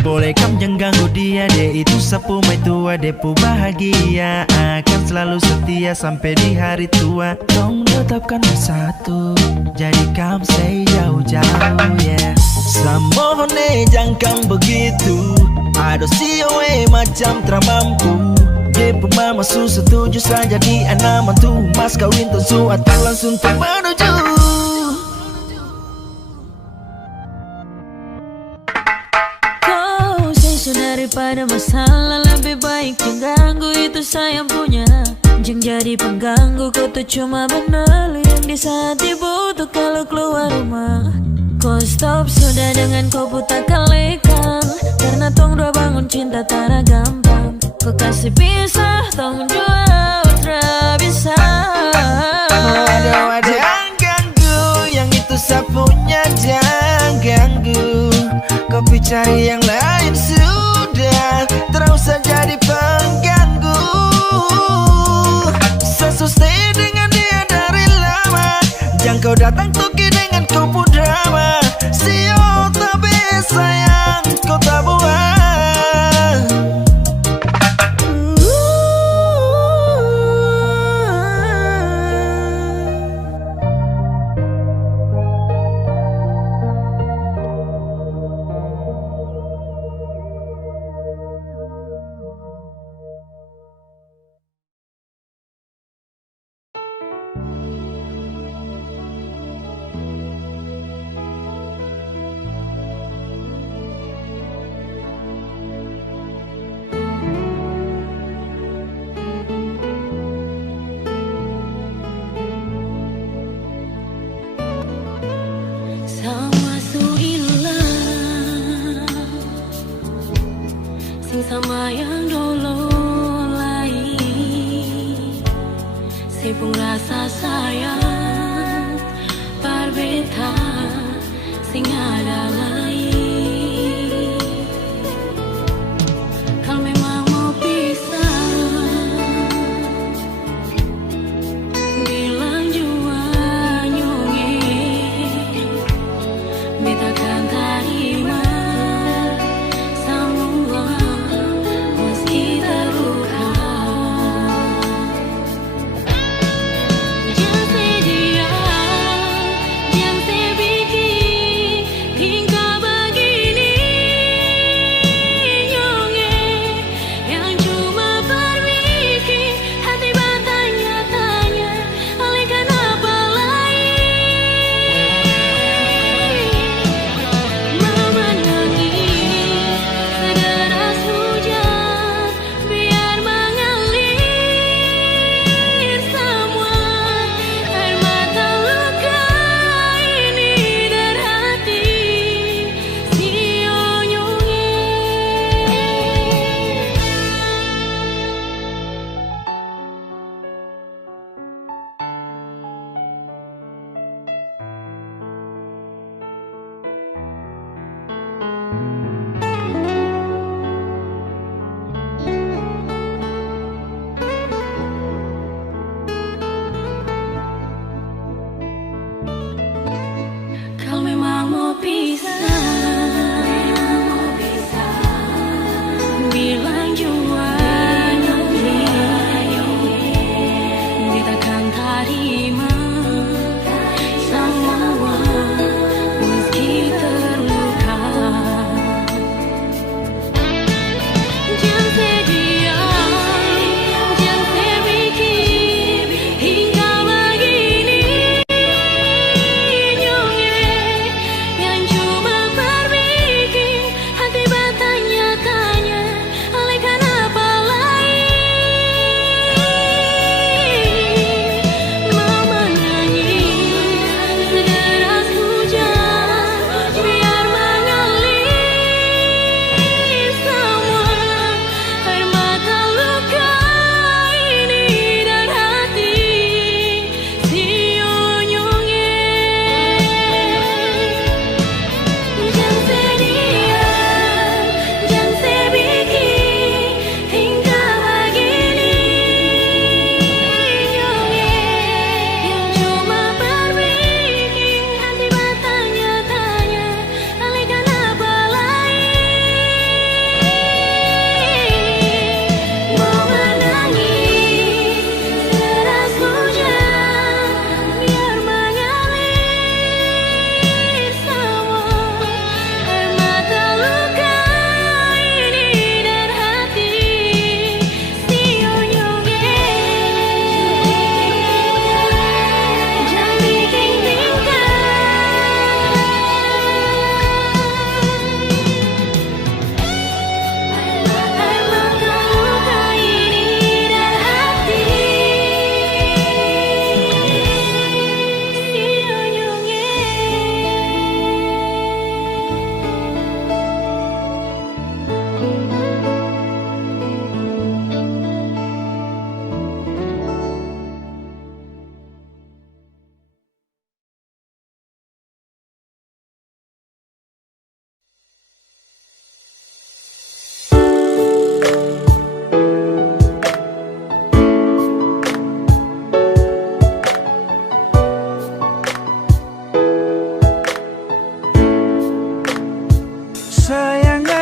Boleh kamu jangan ganggu dia, dia itu sapu mai tua. Depu bahagia akan selalu setia sampai di hari tua. Tong tetapkan bersatu, jadi kamu say jauh-jauh yeah. Samohone jangan begitu, aduh sioe macam teramampu. Depu mama su setuju saja di anak mantu. Mas kawin tentu atau langsung menuju. Daripada masalah lebih baik jangan ganggu, itu sayang punya. Jangan jadi pengganggu, kau tuh cuma benar yang di saat dibutuh kalau keluar rumah. Kau stop sudah dengan kau buta kalikan, karena tong dua bangun cinta tak gampang. Kau kasih pisah tong dua ultra bisa. Wadah jangan ganggu, yang itu sapunya jangan ganggu. Kopi cari yang lain sudah, terus saja jadi pengganggu. Sustain dengan dia dari lama, jangan kau datang toki dengan kupu drama. Sio tapi sayang kau tak buang. Sama yang dulu lain, sibuk rasa sayang berbeda sing ada lain. Kalau memang mau pisah, bilang jua nyungi, beta kan terima.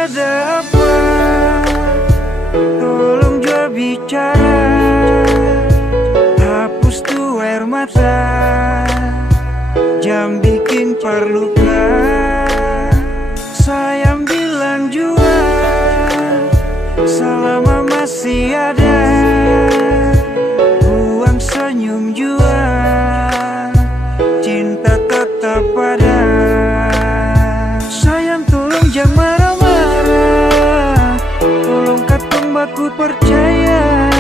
ada apa? Tolong jawab bicara. Hapus tuh air mata, jam bikin perluka. Sayang bilang jua, selama masih ada. Buang senyum jua, cinta tetap ada. Sayang tolong jangan marah-marah, tolong katong baku percaya.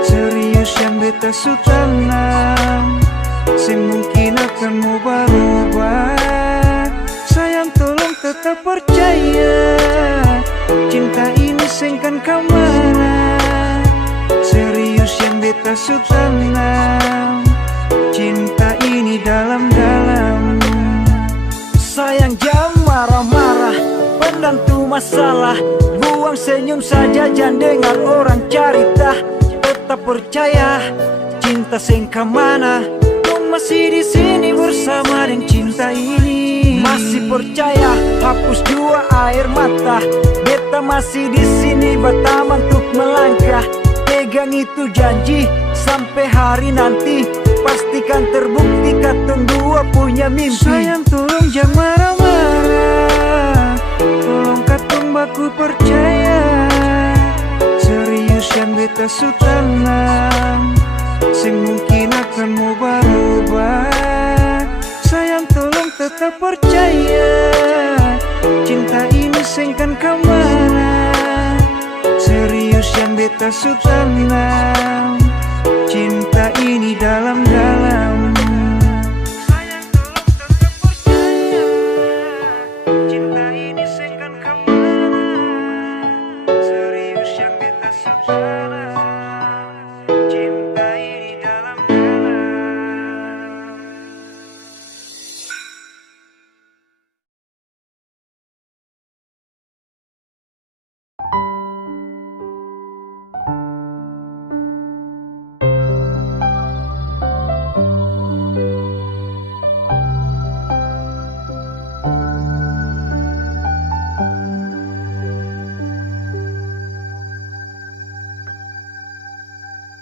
Serius yang beta su tanam, sing mungkin akan mau berubah. Sayang tolong tetap percaya, cinta ini singkan kemana. Serius yang beta su tanam, cinta ini dalam-dalam. Sayang jangan marah-marah, pendam tuh masalah. Buang senyum saja, jangan dengar orang cerita. Tetap percaya, cinta singka mana. Kau masih di sini bersama dengan cinta ini. Masih percaya, hapus jua air mata. Beta masih di sini bertaman untuk melangkah. Pegang itu janji sampai hari nanti, pastikan terbukti katong dua punya mimpi. Sayang tolong jangan marah-marah, tolong katong baku percaya. Serius yang beta su tanam, sing mungkin akan mau berubah. Sayang tolong tetap percaya, cinta ini singkan kemana. Serius yang beta su tanam, cinta ini dalam-dalam. Sayang tolong tetap percaya, cinta ini singkan kemana. Serius yang beta su tanam, cinta ini dalam-dalam.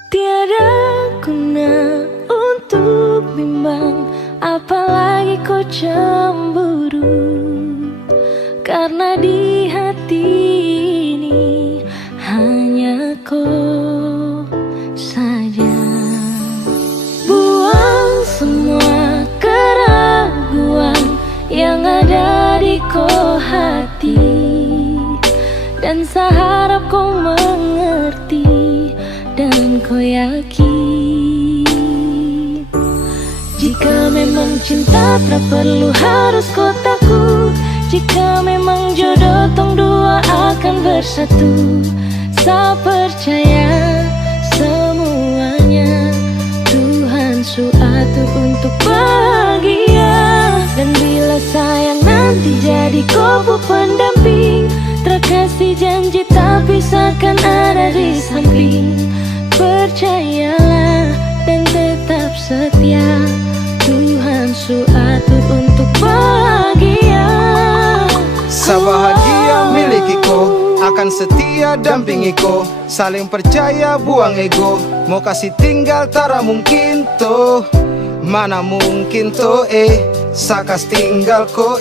Tiada guna untuk bimbang, apalagi kau cemburu. Karena di hati ini hanya kau saja. Buang semua keraguan yang ada di kau hati, dan saya harap kau mengerti dan kau yakin. Jika memang cinta tak perlu harus kau takut. Jika memang jodoh tong dua akan bersatu. Saya percaya semuanya Tuhan su atur untuk bahagia. Dan bila sayang nanti jadi kau pendamping, terkasih janji tapi seakan ada di samping. Percayalah dan tetap setia, Tuhan su atur untuk bahagia. Sebahagia miliki ko, akan setia dampingi ko. Saling percaya buang ego, mau kasih tinggal tara mungkin to. Mana mungkin to sakas tinggal ko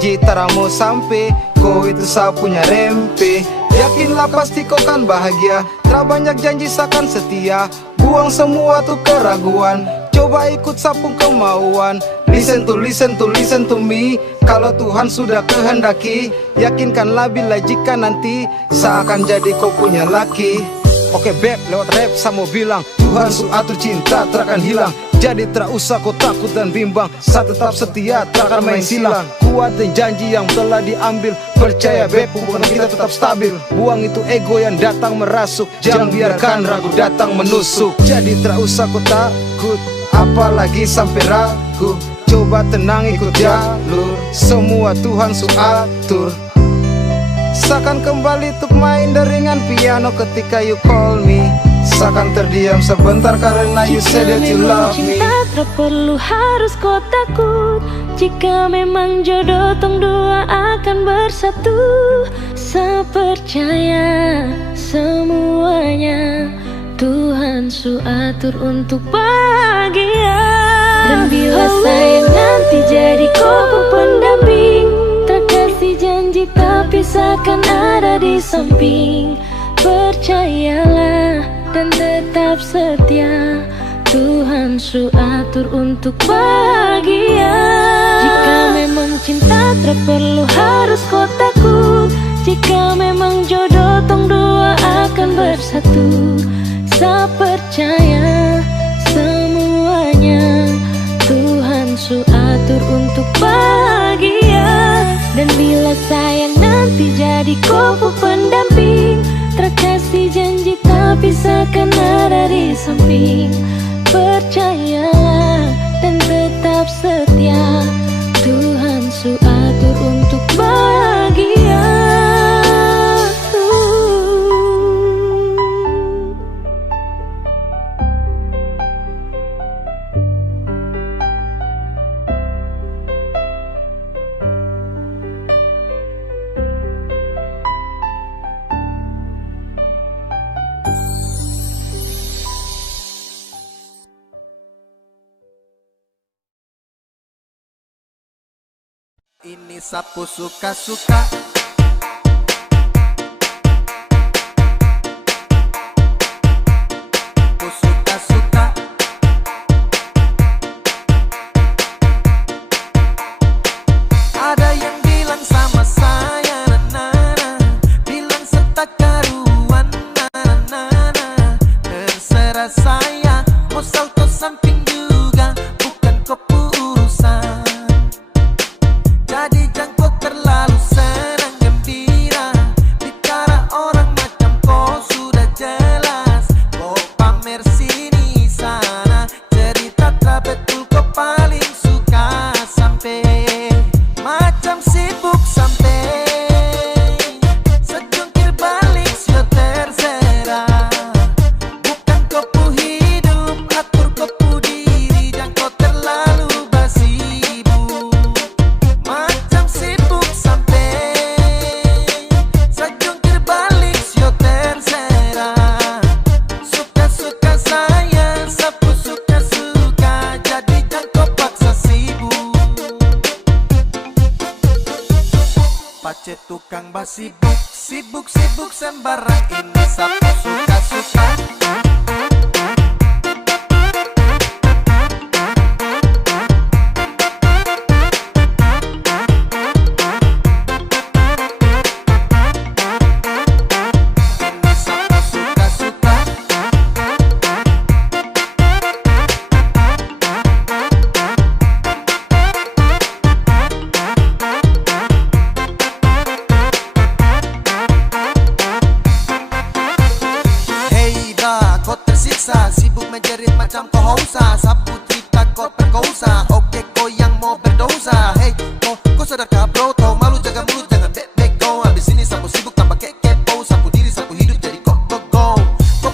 jitara mau sampai, ko itu saya punya rempe. Yakinlah pasti kau kan bahagia, tak banyak janji sakan setia. Buang semua tuh keraguan, coba ikut sapung kemauan. Listen to me. Kalau Tuhan sudah kehendaki, yakinkanlah bila jika nanti seakan jadi kau punya laki. Oke beb, lewat rap saya mau bilang, Tuhan su atur cinta terakan hilang. Jadi tak usah kau takut dan bimbang, saya tetap setia, tak akan main silang. Kuatin janji yang telah diambil, percaya beb, hubungan kita tetap stabil. Buang itu ego yang datang merasuk, jangan biarkan ragu datang menusuk. Jadi tak usah kau takut, apalagi sampai ragu. Coba tenang ikut jalur, semua Tuhan su atur. Seakan kembali untuk main deringan piano ketika you call me. Seakan terdiam sebentar karena you said that you love me. Cinta tak perlu harus kau takut. Jika memang jodoh tong dua akan bersatu. percaya semuanya Tuhan su atur untuk bahagia. Dan bila saya nanti jadi kau pendamping, terkasih janji tapi seakan ada di samping. Percayalah dan tetap setia, Tuhan su atur untuk bahagia. Jika memang cinta tak perlu harus kau takut, jika memang jodoh tong dua akan bersatu. Saya percaya semuanya Tuhan su atur untuk bahagia. Dan bila saya nanti jadi kau pendamping, terkasih janji tapi seakan ada di samping. Percayalah dan tetap setia, Tuhan su atur untuk bahagia. Ini sapu suka-suka, sapu suka-suka. Ada yang bilang sama saya, na-na-na, bilang setak karuan, na-na-na. Terserah saya, mau salto samping juga, bukan kepurusan. Jadi jangan kau terlalu senang gembira, bicara orang macam kau sudah jelas. Kau pamer sini sana, cerita tak betul kau paling suka. Sampai macam sibuk sampai sejungkir balik sio terserah. Bukan kau pu hidup, atur kau pu diri, jangan kau terlalu basibuk. Macam sibuk sampai sejungkir balik sio terserah. Suka-suka saya, sapu suka-suka, jadi jangan kau paksa sibuk. Pace tukang basibuk, sibuk-sibuk sembarang, ini sapu suka-suka. Sibuk menjerit macam kau hausa, sapu cerita kau perkosa. Oke kau yang mau berdosa, hey kau sadarkah bro? Tau malu jaga mulut jangan bek go. Habis ini sapu sibuk tambah kepo, sapu diri sapu hidup jadi go. Kau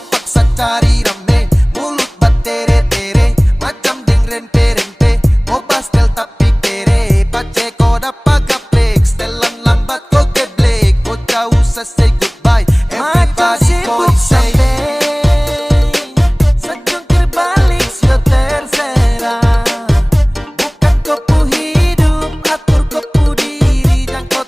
paksa cari rame, mulut batere-tere, macam deng rempe-rempe. Kau bastel tapi kere, pace kau dapat gaplek, setelan lambat kau geblek. Kau jauh usah say goodbye, everybody kau say. Bukan kau pu hidup, atur kau pu diri, jangan kau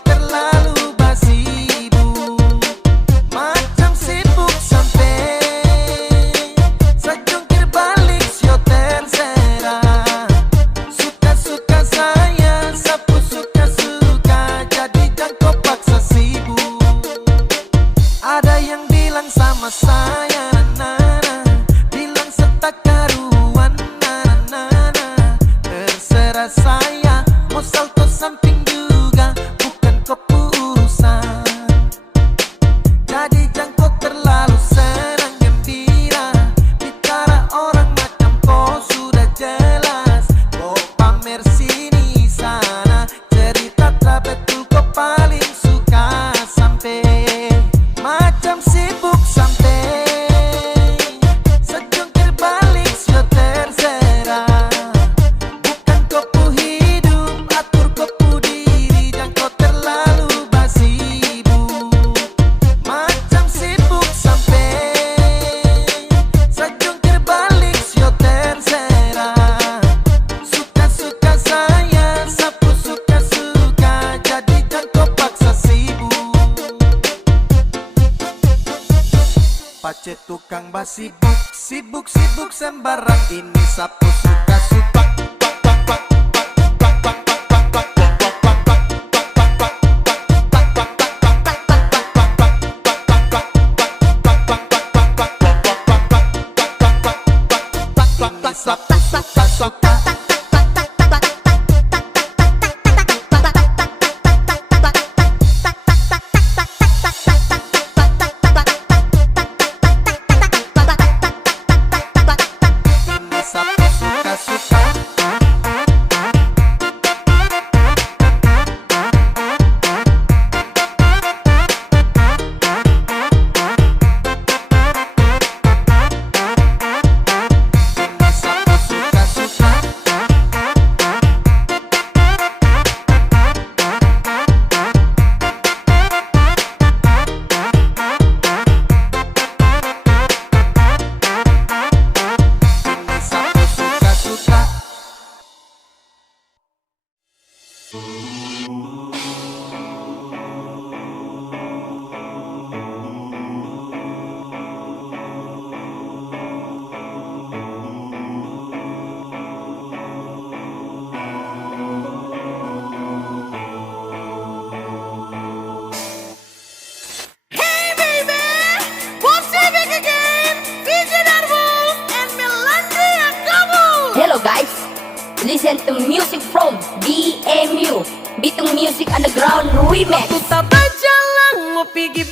sebagai tukang basibuk. Sibuk-sibuk sembarang ini sapu suka-suka. Sapu suka-suka. Sapu suka-suka. Sapu suka-suka. Sapu suka-suka. Hello guys, listen to music from BMU, Bitung Music Underground Remix. Tak berjalan mau pergi